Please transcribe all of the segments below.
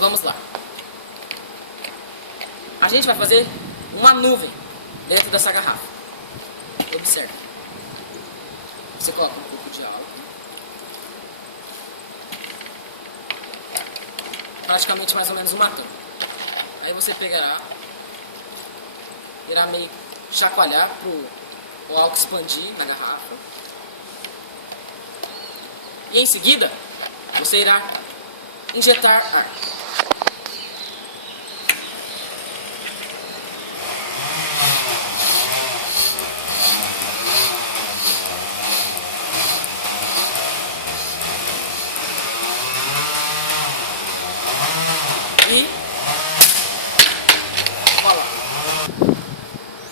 Vamos lá. A gente vai fazer uma nuvem dentro dessa garrafa. Observe. Você coloca um pouco de álcool. Praticamente mais ou menos uma tampa. Aí você pegará, irá meio chacoalhar para o álcool expandir na garrafa. E em seguida, você irá injetar ar.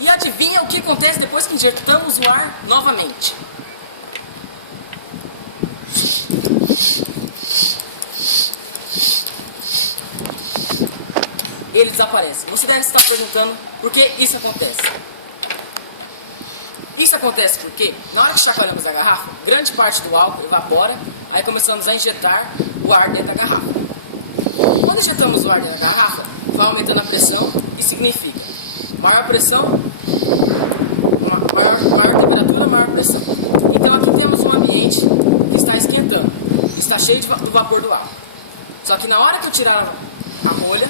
E adivinha o que acontece depois que injetamos o ar novamente? Ele desaparece. Você deve estar perguntando por que isso acontece. Isso acontece porque, na hora que chacoalhamos a garrafa, grande parte do álcool evapora, aí começamos a injetar o ar dentro da garrafa. Quando injetamos o ar dentro da garrafa, vai aumentando a pressão e significa maior pressão, maior temperatura, maior pressão. Então aqui temos um ambiente que está esquentando, está cheio do vapor do ar. Só que na hora que eu tirar a rolha,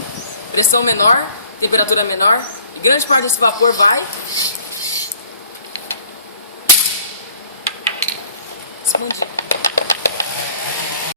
pressão menor, temperatura menor, e grande parte desse vapor vai expandir.